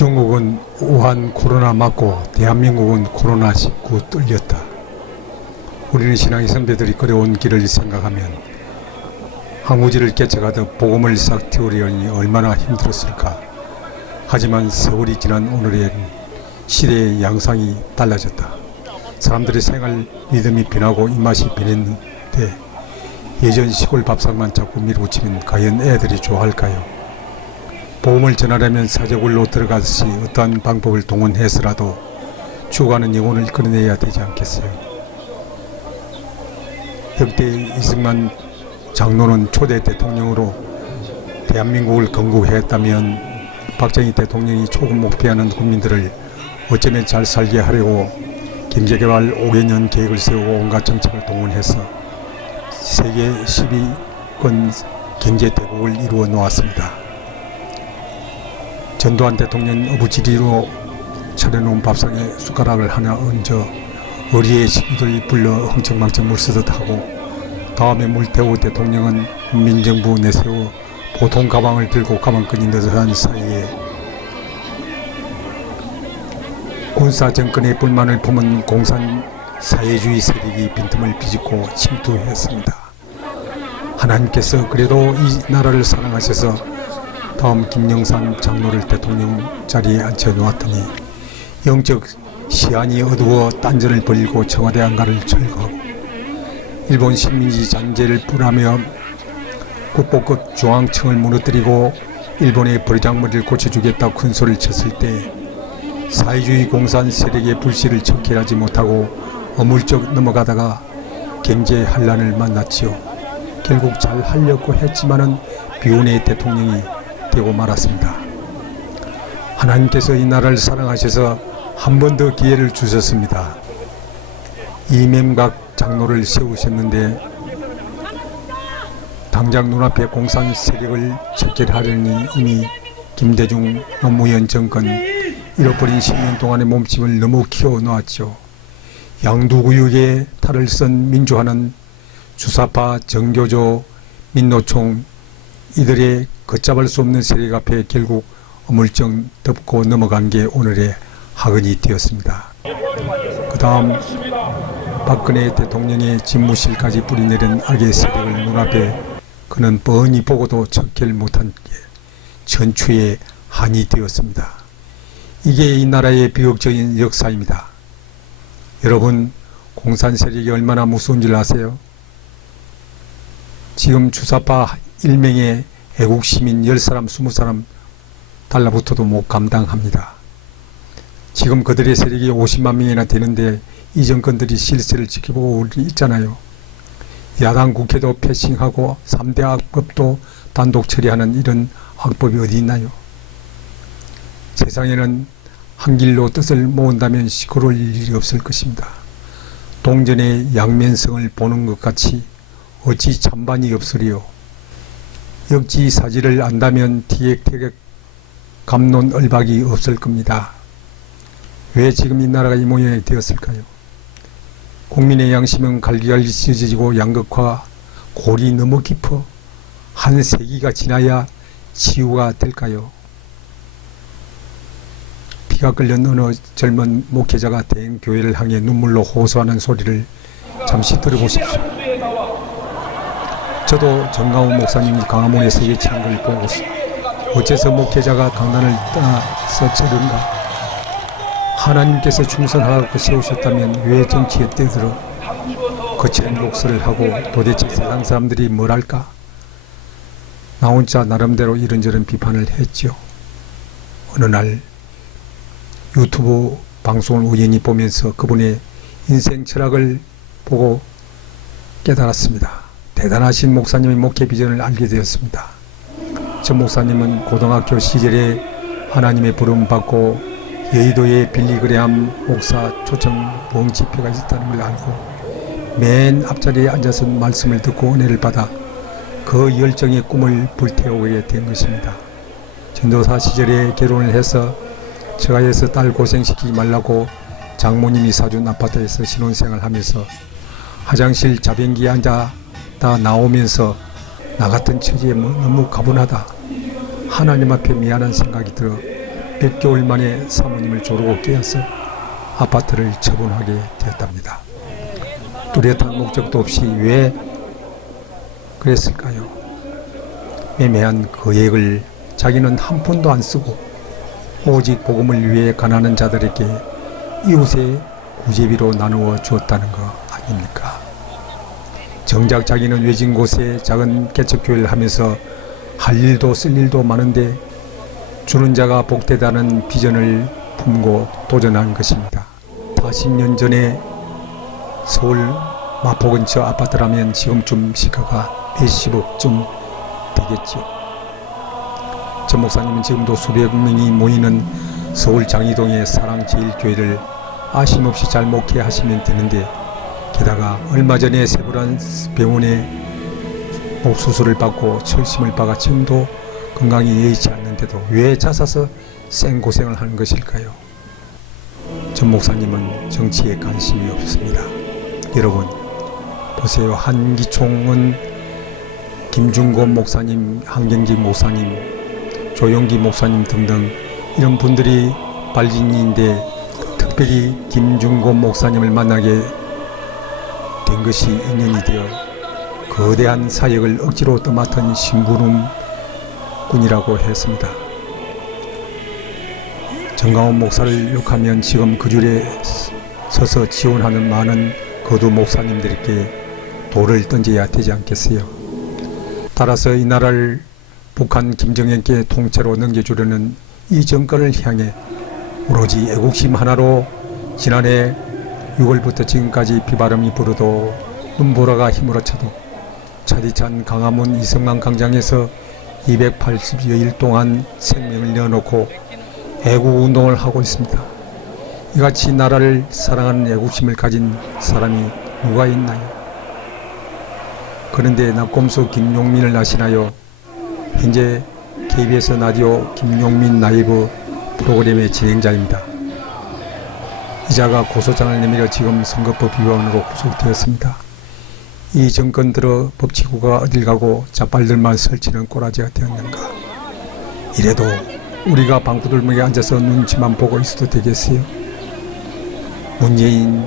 중국은 우한 코로나 맞고 대한민국은 코로나19 뚫렸다. 우리는 신앙의 선배들이 걸어온 길을 생각하면 항우지를 깨쳐가듯 복음을 싹 틔우려니 얼마나 힘들었을까. 하지만 세월이 지난 오늘엔 시대의 양상이 달라졌다. 사람들의 생활 리듬이 변하고 입맛이 변했는데 예전 시골 밥상만 자꾸 밀어붙이면 과연 애들이 좋아할까요? 복음을 전하려면 사제굴로 들어가듯이 어떠한 방법을 동원해서라도 죽어가는 영혼을 끌어내야 되지 않겠어요? 역대 이승만 장로는 초대 대통령으로 대한민국을 건국했다면 박정희 대통령이 조금 목표하는 국민들을 어쩌면 잘 살게 하려고 경제개발 5개년 계획을 세우고 온갖 정책을 동원해서 세계 10위권 경제 대국을 이루어 놓았습니다. 전두환 대통령 어부지리로 차려놓은 밥상에 숟가락을 하나 얹어 어리의 친구들 불러 흥청망청 물쓰듯 하고 다음에 물태우 대통령은 민정부 내세워 보통 가방을 들고 가방끈이 느슨한 사이에 군사 정권의 불만을 품은 공산 사회주의 세력이 빈틈을 비집고 침투했습니다. 하나님께서 그래도 이 나라를 사랑하셔서 다음 김영삼 장로를 대통령 자리에 앉혀 놓았더니 영적 시안이 어두워 딴전을 벌이고 청와대 안가를 철거하고 일본 식민지 잔재를 뿌라며 국보급 중앙청을 무너뜨리고 일본의 버르장머리를 고쳐주겠다 큰 소리를 쳤을 때 사회주의 공산 세력의 불씨를 척결하지 못하고 어물쩍 넘어가다가 경제 한란을 만났지요. 결국 잘 하려고 했지만은 비운의 대통령이 되고 말았습니다. 하나님께서 이 나라를 사랑하셔서 한 번 더 기회를 주셨습니다. 이mem각 장로를 세우셨는데 당장 눈앞에 공산 세력을 척결하려니 이미 김대중 노무현 정권 잃어버린 10년 동안의 몸집을 너무 키워놓았죠. 양두구육에 탈을 쓴 민주화는 주사파 정교조 민노총 이들의 걷잡을 수 없는 세력 앞에 결국 어물쩍 덮고 넘어간 게 오늘의 학은이 되었습니다. 그 다음 박근혜 대통령의 집무실까지 뿌리내린 악의 세력을 눈앞에 그는 뻔히 보고도 척결 못한 게 전추의 한이 되었습니다. 이게 이 나라의 비극적인 역사입니다. 여러분 공산 세력이 얼마나 무서운 줄 아세요? 지금 주사파 1명의 애국 시민 10사람, 20사람 달라붙어도 못 감당합니다. 지금 그들의 세력이 50만 명이나 되는데 이 정권들이 실세를 지켜보고 있잖아요. 야당 국회도 패싱하고 3대 악법도 단독 처리하는 이런 악법이 어디 있나요? 세상에는 한 길로 뜻을 모은다면 시끄러울 일이 없을 것입니다. 동전의 양면성을 보는 것 같이 어찌 찬반이 없으리요. 역지 사지를 안다면 티격태격 감론 얼박이 없을 겁니다. 왜 지금 이 나라가 이 모양이 되었을까요? 국민의 양심은 갈기갈기 찢어지고 양극화 골이 너무 깊어 한 세기가 지나야 치유가 될까요? 피가 끓는 어느 젊은 목회자가 된 교회를 향해 눈물로 호소하는 소리를 잠시 들어보십시오. 저도 정강훈 목사님이 강화문에 세계치는 걸 보고 어째서 목회자가 강단을 떠나서 저런가? 하나님께서 충성하고 세우셨다면 왜 정치에 뛰들어 거칠은 욕설을 하고 도대체 세상 사람들이 뭘 할까? 나 혼자 나름대로 이런저런 비판을 했죠 어느 날 유튜브 방송을 우연히 보면서 그분의 인생 철학을 보고 깨달았습니다. 대단하신 목사님의 목회 비전을 알게 되었습니다. 전 목사님은 고등학교 시절에 하나님의 부름 받고 여의도에 빌리 그레암 목사 초청 부흥 집회가 있었다는 걸 알고 맨 앞자리에 앉아서 말씀을 듣고 은혜를 받아 그 열정의 꿈을 불태우게 된 것입니다. 전도사 시절에 결혼을 해서 처가에서 딸 고생시키지 말라고 장모님이 사준 아파트에서 신혼생활 하면서 화장실 자변기에 앉아 다 나오면서 나 같은 처지에 뭐 너무 가분하다. 하나님 앞에 미안한 생각이 들어 몇 개월 만에 사모님을 조르고 깨어서 아파트를 처분하게 되었답니다. 뚜렷한 목적도 없이 왜 그랬을까요? 매매한 거액을 자기는 한 푼도 안 쓰고 오직 복음을 위해 가난한 자들에게 이웃의 구제비로 나누어 주었다는 거 아닙니까? 정작 자기는 외진 곳에 작은 개척교회를 하면서 할 일도 쓸 일도 많은데 주는 자가 복되다는 비전을 품고 도전한 것입니다. 40년 전에 서울 마포 근처 아파트라면 지금쯤 시가가 몇십억쯤 되겠지요. 전 목사님은 지금도 수백 명이 모이는 서울 장이동의 사랑제일교회를 아심없이 잘 목회하시면 되는데 게다가 얼마 전에 세브란 병원에 목 수술을 받고 철심을 박아 지금도 건강이 여의치 않는데도 왜 자사서 생고생을 하는 것일까요? 전 목사님은 정치에 관심이 없습니다. 여러분 보세요 한기총은 김중곤 목사님, 한경직 목사님, 조영기 목사님 등등 이런 분들이 발진인데 특별히 김중곤 목사님을 만나게 된 것이 인연이 되어 거대한 사역을 억지로 떠맡은 심부름 군이라고 했습니다. 정강원 목사를 욕하면 지금 그 줄에 서서 지원하는 많은 거두 목사님들에게 돌을 던져야 되지 않겠어요. 따라서 이 나라를 북한 김정은께 통째로 넘겨주려는 이 정권을 향해 오로지 애국심 하나로 지난해 6월부터 지금까지 비바람이 불어도 눈보라가 힘으로 쳐도 차디찬 강화문 이성만 광장에서 280여일 동안 생명을 내어놓고 애국 운동을 하고 있습니다. 이같이 나라를 사랑하는 애국심을 가진 사람이 누가 있나요? 그런데 낙곰수 김용민을 아시나요? 현재 KBS 라디오 김용민 라이브 프로그램의 진행자입니다. 이자가 고소장을 내밀어 지금 선거법 위반으로 구속되었습니다. 이 정권 들어 법치구가 어딜 가고 자빨들만 설치는 꼬라지가 되었는가. 이래도 우리가 방구들목에 앉아서 눈치만 보고 있어도 되겠어요? 문재인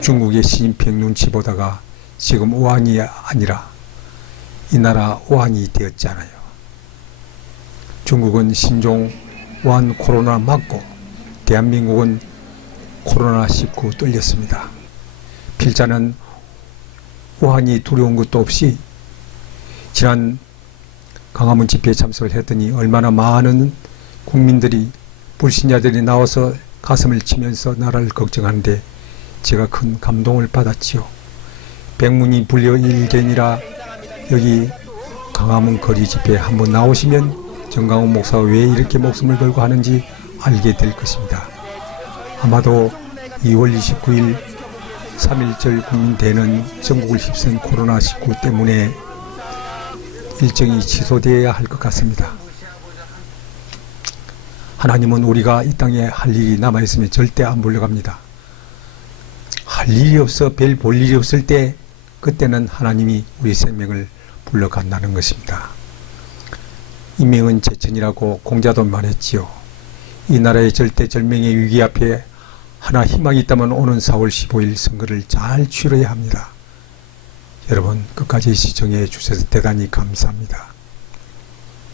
중국의 시진핑 눈치 보다가 지금 우한이 아니라 이 나라 우한이 되었잖아요. 중국은 신종 우한 코로나 맞고 대한민국은 코로나19 뚫렸습니다. 필자는 우한이 두려운 것도 없이 지난 강화문 집회에 참석을 했더니 얼마나 많은 국민들이 불신자들이 나와서 가슴을 치면서 나라를 걱정하는데 제가 큰 감동을 받았지요. 백문이 불여 일견이라 여기 강화문 거리 집회에 한번 나오시면 정강훈 목사가 왜 이렇게 목숨을 걸고 하는지 알게 될 것입니다. 아마도 2월 29일 3.1절 국민대는 전국을 휩쓴 코로나19 때문에 일정이 취소되어야 할 것 같습니다. 하나님은 우리가 이 땅에 할 일이 남아있으면 절대 안 물러갑니다. 할 일이 없어 별 볼 일이 없을 때 그때는 하나님이 우리 생명을 불러간다는 것입니다. 인명은 제천이라고 공자도 말했지요. 이 나라의 절대절명의 위기 앞에 하나 희망이 있다면 오는 4월 15일 선거를 잘 치러야 합니다. 여러분 끝까지 시청해 주셔서 대단히 감사합니다.